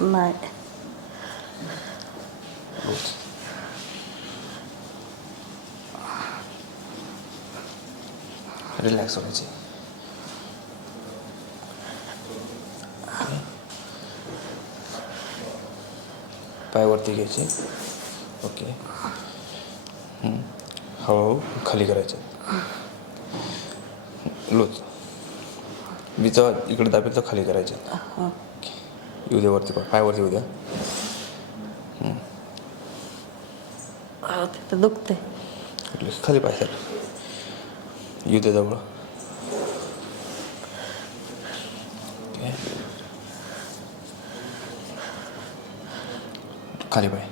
नाही. रिलॅक्स व्हायचे. पायावरती घ्यायचे. ओके. हळूहळू खाली करायचे. लोच मी जेव्हा इकडे दाबेल तर खाली करायचे. येऊ द्या वरती, पायावरती येऊ द्या. तिथं दुखते. खाली पाय सर, येऊ द्या जवळ. ओके. खाली पाय.